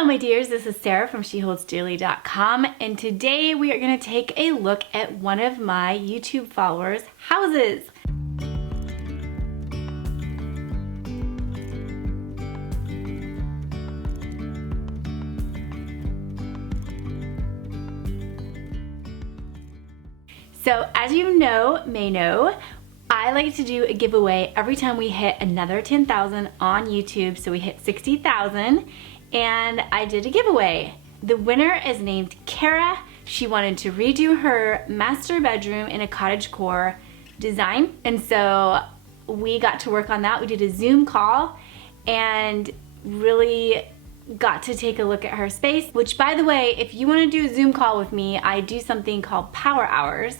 Hello my dears, this is Sarah from sheholdsdearly.com, and today we are going to take a look at one of my YouTube followers' houses. So as you may know, I like to do a giveaway every time we hit another 10,000 on YouTube. So we hit 60,000 and I did a giveaway. The winner is named Kara. She wanted to redo her master bedroom in a cottage core design. And so we got to work on that. We did a Zoom call and really got to take a look at her space, which by the way, if you want to do a Zoom call with me, I do something called power hours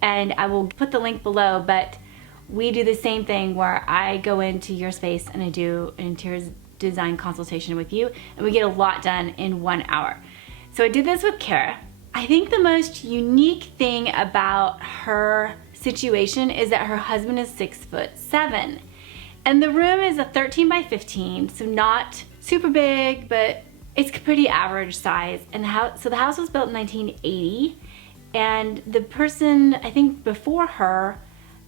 and I will put the link below, but we do the same thing where I go into your space and I do an interior design consultation with you and we get a lot done in 1 hour. So I did this with Kara. I think the most unique thing about her situation is that her husband is 6'7" and the room is a 13 by 15, so not super big, but it's pretty average size. And the house was built in 1980 and the person, I think before her,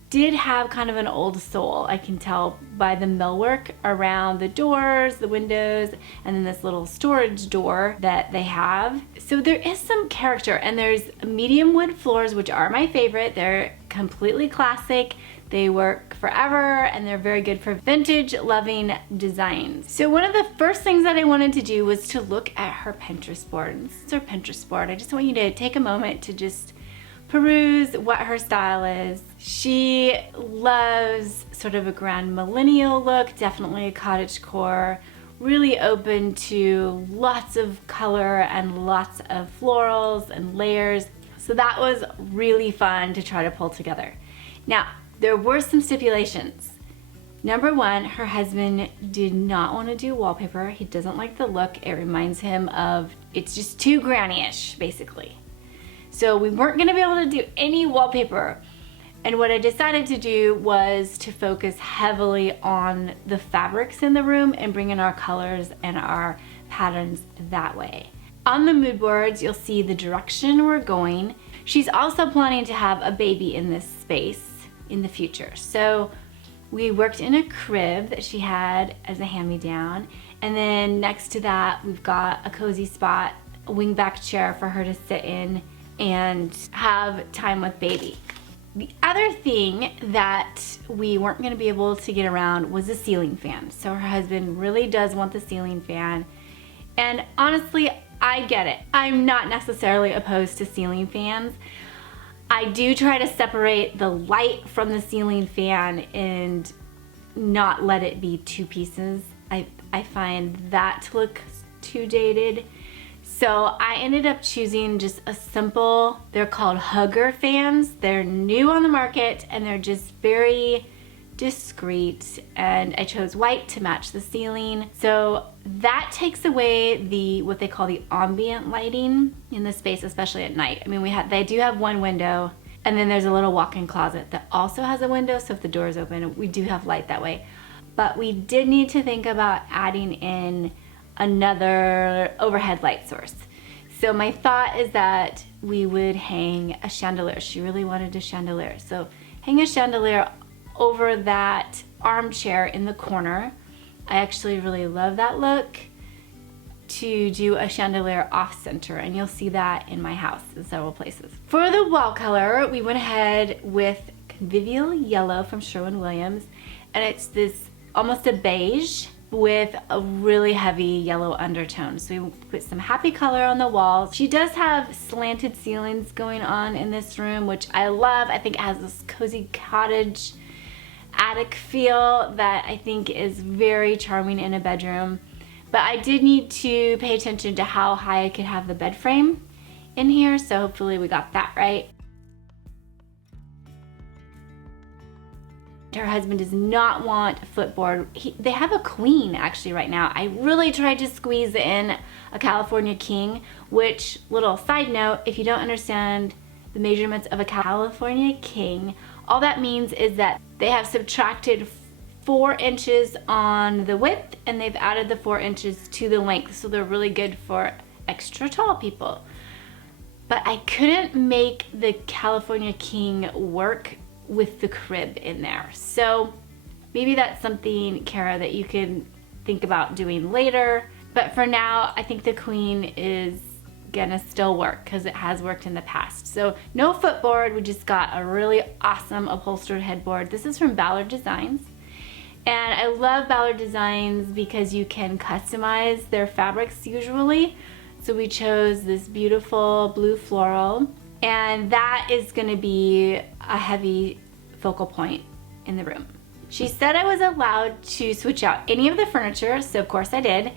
did have kind of an old soul. I can tell by the millwork around the doors, the windows, and then this little storage door that they have. So there is some character, and there's medium wood floors, which are my favorite. They're completely classic. They work forever and they're very good for vintage loving designs. So one of the first things that I wanted to do was to look at her Pinterest board. And this is her Pinterest board. I just want you to take a moment to just peruse what her style is. She loves sort of a grand millennial look, definitely a cottage core, really open to lots of color and lots of florals and layers. So that was really fun to try to pull together. Now, there were some stipulations. Number one, her husband did not want to do wallpaper. He doesn't like the look. It reminds him of, it's just too granny-ish, basically. So we weren't gonna be able to do any wallpaper. And what I decided to do was to focus heavily on the fabrics in the room and bring in our colors and our patterns that way. On the mood boards, you'll see the direction we're going. She's also planning to have a baby in this space in the future. So we worked in a crib that she had as a hand-me-down. And then next to that, we've got a cozy spot, a wingback chair for her to sit in and have time with baby. The other thing that we weren't going to be able to get around was a ceiling fan. So her husband really does want the ceiling fan. And honestly, I get it. I'm not necessarily opposed to ceiling fans. I do try to separate the light from the ceiling fan and not let it be two pieces. I find that to look too dated. So I ended up choosing just a simple, they're called hugger fans. They're new on the market and they're just very discreet, and I chose white to match the ceiling. So that takes away what they call the ambient lighting in the space, especially at night. I mean, they do have one window and then there's a little walk-in closet that also has a window, so if the door is open, we do have light that way. But we did need to think about adding in another overhead light source. So my thought is that we would hang a chandelier. She really wanted a chandelier. So hang a chandelier over that armchair in the corner. I actually really love that look, to do a chandelier off center, and you'll see that in my house in several places. For the wall color, we went ahead with Convivial Yellow from Sherwin-Williams, and it's this almost a beige with a really heavy yellow undertone. So we put some happy color on the walls. She does have slanted ceilings going on in this room, which I love. I think it has this cozy cottage attic feel that I think is very charming in a bedroom. But I did need to pay attention to how high I could have the bed frame in here, so hopefully we got that right. Her husband does not want a footboard. They have a queen actually right now. I really tried to squeeze in a California king, which, little side note, if you don't understand the measurements of a California king, all that means is that they have subtracted 4 inches on the width, and they've added the 4 inches to the length, so they're really good for extra tall people. But I couldn't make the California King work with the crib in there. So maybe that's something, Kara, that you can think about doing later. But for now, I think the Queen is gonna still work because it has worked in the past. So no footboard, we just got a really awesome upholstered headboard. This is from Ballard Designs. And I love Ballard Designs because you can customize their fabrics usually. So we chose this beautiful blue floral, and that is gonna be a heavy focal point in the room. She said I was allowed to switch out any of the furniture, so of course I did.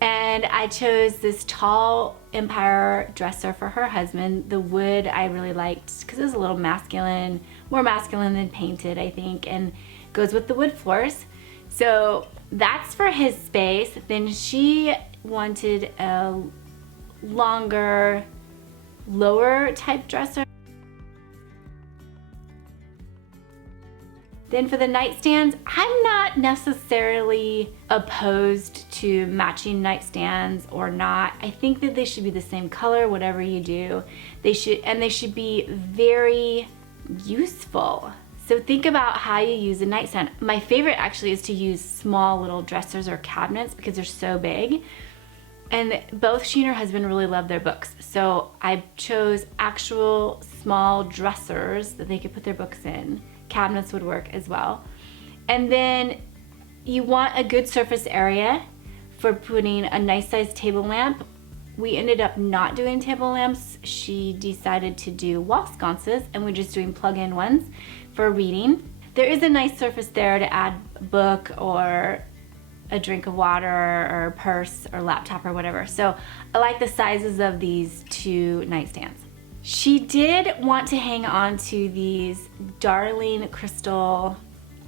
And I chose this tall Empire dresser for her husband. The wood I really liked because it was a little masculine, more masculine than painted, I think, and goes with the wood floors. So that's for his space. Then she wanted a longer, lower type dresser. Then for the nightstands, I'm not necessarily opposed to matching nightstands or not. I think that they should be the same color, whatever you do. They should be very useful. So think about how you use a nightstand. My favorite actually is to use small little dressers or cabinets because they're so big. And both she and her husband really love their books. So I chose actual small dressers that they could put their books in. Cabinets would work as well. And then you want a good surface area for putting a nice sized table lamp. We ended up not doing table lamps. She decided to do wall sconces, and we're just doing plug-in ones for reading. There is a nice surface there to add a book or a drink of water or a purse or laptop or whatever. So I like the sizes of these 2 nightstands. She did want to hang on to these darling crystal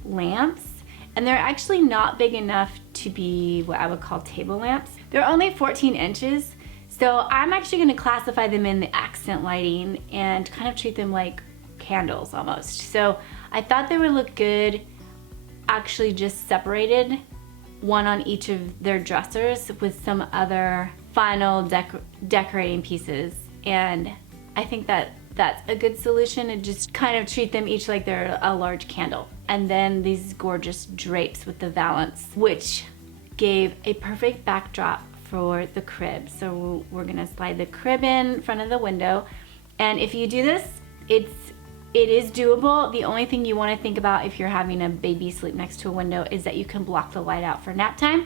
lamps, and they're actually not big enough to be what I would call table lamps. They're only 14 inches, so I'm actually gonna classify them in the accent lighting and kind of treat them like candles almost. So I thought they would look good actually just separated, one on each of their dressers with some other final decorating pieces. And I think that that's a good solution, and just kind of treat them each like they're a large candle. And then these gorgeous drapes with the valance, which gave a perfect backdrop for the crib. So we're gonna slide the crib in front of the window. And if you do this, it is doable. The only thing you wanna think about if you're having a baby sleep next to a window is that you can block the light out for nap time.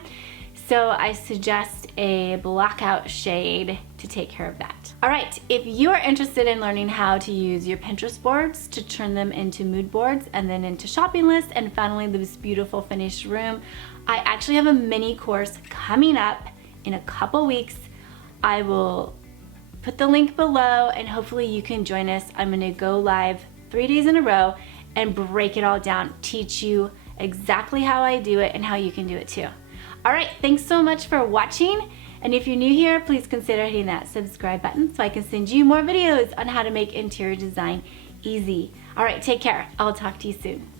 So I suggest a blackout shade to take care of that. All right, if you are interested in learning how to use your Pinterest boards to turn them into mood boards and then into shopping lists and finally this beautiful finished room, I actually have a mini course coming up in a couple weeks. I will put the link below and hopefully you can join us. I'm gonna go live 3 days in a row and break it all down, teach you exactly how I do it and how you can do it too. All right, thanks so much for watching. And if you're new here, please consider hitting that subscribe button so I can send you more videos on how to make interior design easy. All right, take care. I'll talk to you soon.